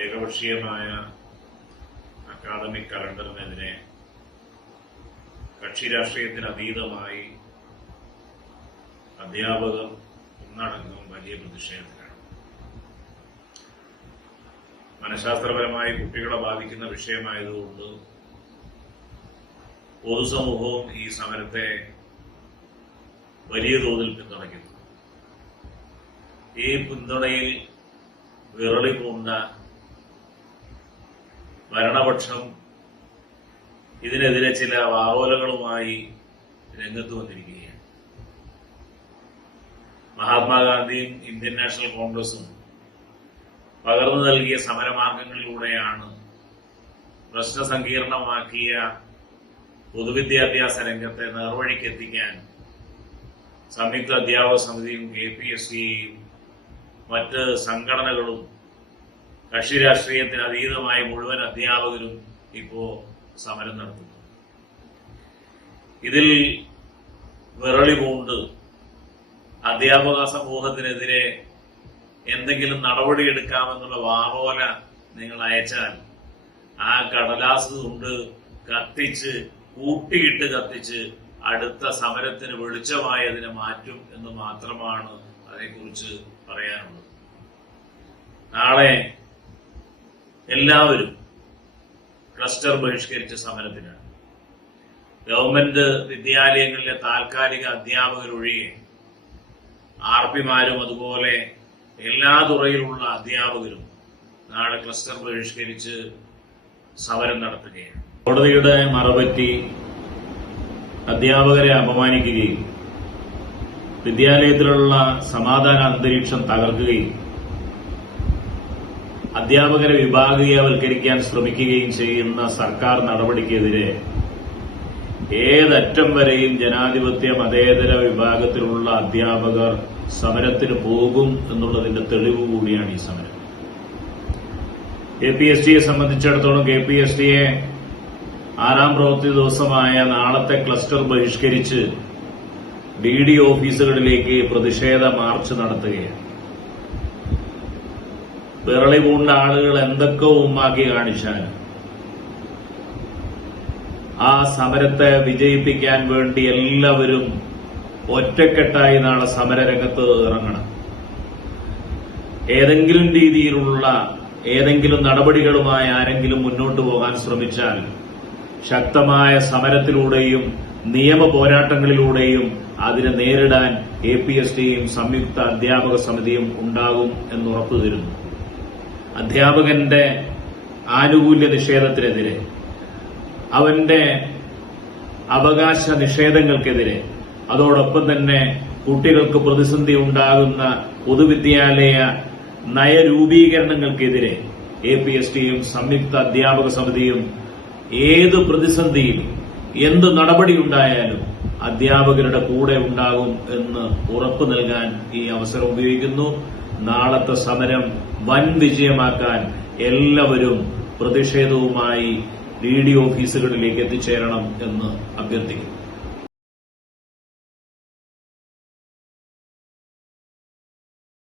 ഏകപക്ഷീയമായ അക്കാദമിക് കലണ്ടറിനെതിരെ കക്ഷി രാഷ്ട്രീയത്തിന് അതീതമായി അധ്യാപകർ ഒന്നടങ്കം വലിയ പ്രതിഷേധത്തിലാണ്. മനഃശാസ്ത്രപരമായി കുട്ടികളെ ബാധിക്കുന്ന വിഷയമായതുകൊണ്ട് പൊതുസമൂഹവും ഈ സമരത്തെ വലിയ തോതിൽ പിന്തുണയ്ക്കുന്നു. ഈ പിന്തുണയിൽ വിറളി പൂണ്ട ഭരണപക്ഷം ഇതിനെതിരെ ചില വാഹോലകളുമായി രംഗത്ത് വന്നിരിക്കുകയാണ്. മഹാത്മാഗാന്ധിയും ഇന്ത്യൻ നാഷണൽ കോൺഗ്രസും പകർന്നു നൽകിയ സമരമാർഗങ്ങളിലൂടെയാണ് പ്രശ്ന സങ്കീർണമാക്കിയ പൊതുവിദ്യാഭ്യാസ രംഗത്തെ നേർവഴിക്കെത്തിക്കാൻ സംയുക്ത അധ്യാപക സമിതിയും കെ പി എസ് സിയും മറ്റ് സംഘടനകളും കക്ഷി രാഷ്ട്രീയത്തിന് അതീതമായ മുഴുവൻ അധ്യാപകരും ഇപ്പോ സമരം നടത്തുന്നു. ഇതിൽ വിറളി പൂണ്ട് അധ്യാപക സമൂഹത്തിനെതിരെ എന്തെങ്കിലും നടപടിയെടുക്കാമെന്നുള്ള വാറോല നിങ്ങൾ അയച്ചാൽ ആ കടലാസ് കൊണ്ട് കത്തിച്ച് കൂട്ടിയിട്ട് കത്തിച്ച് അടുത്ത സമരത്തിന് വെളിച്ചമായി അതിനെ മാറ്റും എന്ന് മാത്രമാണ് അതിനെക്കുറിച്ച് പറയാനുള്ളത്. നാളെ എല്ലാവരും ക്ലസ്റ്റർ ബഹിഷ്കരിച്ച സമരത്തിനാണ്. ഗവൺമെന്റ് വിദ്യാലയങ്ങളിലെ താൽക്കാലിക അധ്യാപകരൊഴികെ ആർ പിമാരും അതുപോലെ എല്ലാ തുറയിലുള്ള അധ്യാപകരും നാളെ ക്ലസ്റ്റർ ബഹിഷ്കരിച്ച് സമരം നടത്തുകയാണ്. കോടതിയുടെ മറപറ്റി അധ്യാപകരെ അപമാനിക്കുകയും വിദ്യാലയത്തിലുള്ള സമാധാന അന്തരീക്ഷം തകർക്കുകയും അധ്യാപകരെ വിഭാഗീയവൽക്കരിക്കാൻ ശ്രമിക്കുകയും ചെയ്യുന്ന സർക്കാർ നടപടിക്കെതിരെ ഏതറ്റം വരെയും ജനാധിപത്യ മതേതര വിഭാഗത്തിലുള്ള അധ്യാപകർ സമരത്തിന് പോകും എന്നുള്ളതിന്റെ തെളിവ് കൂടിയാണ് ഈ സമരം. കെ പി എസ് ടിയെ സംബന്ധിച്ചിടത്തോളം കെ പി എസ് ടിയെ ആറാം പ്രവൃത്തി ദിവസമായ നാളത്തെ ക്ലസ്റ്റർ ബഹിഷ്കരിച്ച് ഡി ഡി ഓഫീസുകളിലേക്ക് പ്രതിഷേധ മാർച്ച് നടത്തുകയാണ്. വിറളി പൂണ്ട ആളുകൾ എന്തൊക്കെ ഉമ്മാക്കി കാണിച്ചാലും ആ സമരത്തെ വിജയിപ്പിക്കാൻ വേണ്ടി എല്ലാവരും ഒറ്റക്കെട്ടായി നാളെ സമരരംഗത്ത് ഇറങ്ങണം. ഏതെങ്കിലും രീതിയിലുള്ള ഏതെങ്കിലും നടപടികളുമായി ആരെങ്കിലും മുന്നോട്ട് പോകാൻ ശ്രമിച്ചാൽ ശക്തമായ സമരത്തിലൂടെയും നിയമ പോരാട്ടങ്ങളിലൂടെയും അതിനെ നേരിടാൻ എ പി എസ് ടിയും സംയുക്ത അധ്യാപക സമിതിയും ഉണ്ടാകും എന്ന് ഉറപ്പു തരുന്നു അധ്യാപകന്റെ ആനുകൂല്യ നിഷേധത്തിനെതിരെ അവന്റെ അവകാശ നിഷേധങ്ങൾക്കെതിരെ അതോടൊപ്പം തന്നെ കുട്ടികൾക്ക് പ്രതിസന്ധി ഉണ്ടാകുന്ന പൊതുവിദ്യാലയ നയരൂപീകരണങ്ങൾക്കെതിരെ എ പി എസ് ടിയും സംയുക്ത അധ്യാപക സമിതിയും ഏത് പ്രതിസന്ധിയും എന്ത് നടപടിയുണ്ടായാലും അധ്യാപകരുടെ കൂടെ ഉണ്ടാകും എന്ന് ഉറപ്പു നൽകാൻ ഈ അവസരം ഉപയോഗിക്കുന്നു. നാളത്തെ സമരം വൻ വിജയമാക്കാൻ എല്ലാവരും പ്രതിഷേധവുമായി ഡി ഡി ഓഫീസുകളിലേക്ക് എത്തിച്ചേരണം എന്ന് അഭ്യർത്ഥിക്കുന്നു.